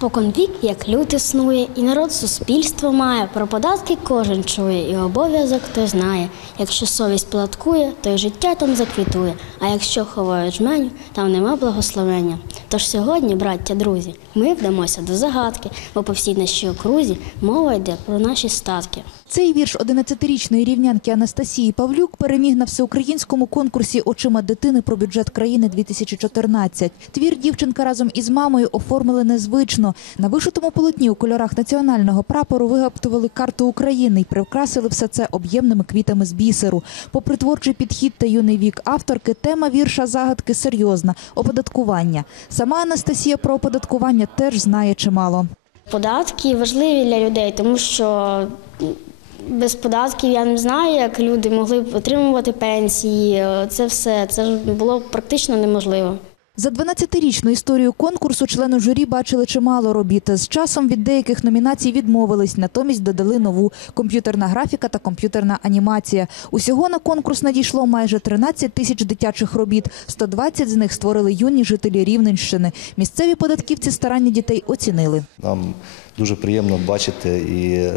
Споконвік, як люд існує, і народ суспільство має. Про податки кожен чує, і обов'язок той знає. Якщо совість податкує, то й життя там заквітує. А якщо ховають жменю, там нема благословення. Тож сьогодні, браття, друзі, ми вдамося до загадки, бо по всій нашій окрузі мова йде про наші статки. Цей вірш 11-річної рівнянки Анастасії Павлюк переміг на всеукраїнському конкурсі Очима дитини про бюджет країни 2014. Твір дівчинка разом із мамою оформили незвично. На вишитому полотні у кольорах національного прапору вигаптували карту України і прикрасили все це об'ємними квітами з бісеру. Попри творчий підхід та юний вік авторки, тема вірша загадки серйозна оподаткування. Сама Анастасія про оподаткування теж знає чимало. Податки важливі для людей, тому що без податків я не знаю, як люди могли б отримувати пенсії. Це все це було практично неможливо. За 12-річну історію конкурсу члени журі бачили чимало робіт. З часом від деяких номінацій відмовились, натомість додали нову комп'ютерна графіка та комп'ютерна анімація. Усього на конкурс надійшло майже 13 тисяч дитячих робіт. 120 з них створили юні жителі Рівненщини. Місцеві податківці старання дітей оцінили. Нам дуже приємно бачити і е,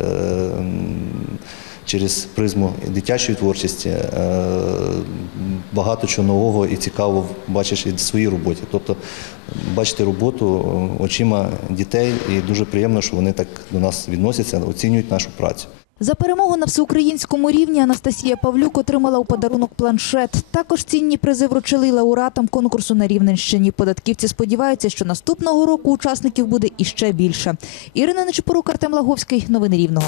через призму дитячої творчості е, багато чого нового і цікавого бачиш і в своїй роботі. Тобто бачити роботу е, очима дітей, і дуже приємно, що вони так до нас відносяться, оцінюють нашу працю. За перемогу на всеукраїнському рівні Анастасія Павлюк отримала у подарунок планшет. Також цінні призи вручили лауреатам конкурсу на Рівненщині. Податківці сподіваються, що наступного року учасників буде іще більше. Ірина Нечипорук, Артем Лаговський. Новини Рівного.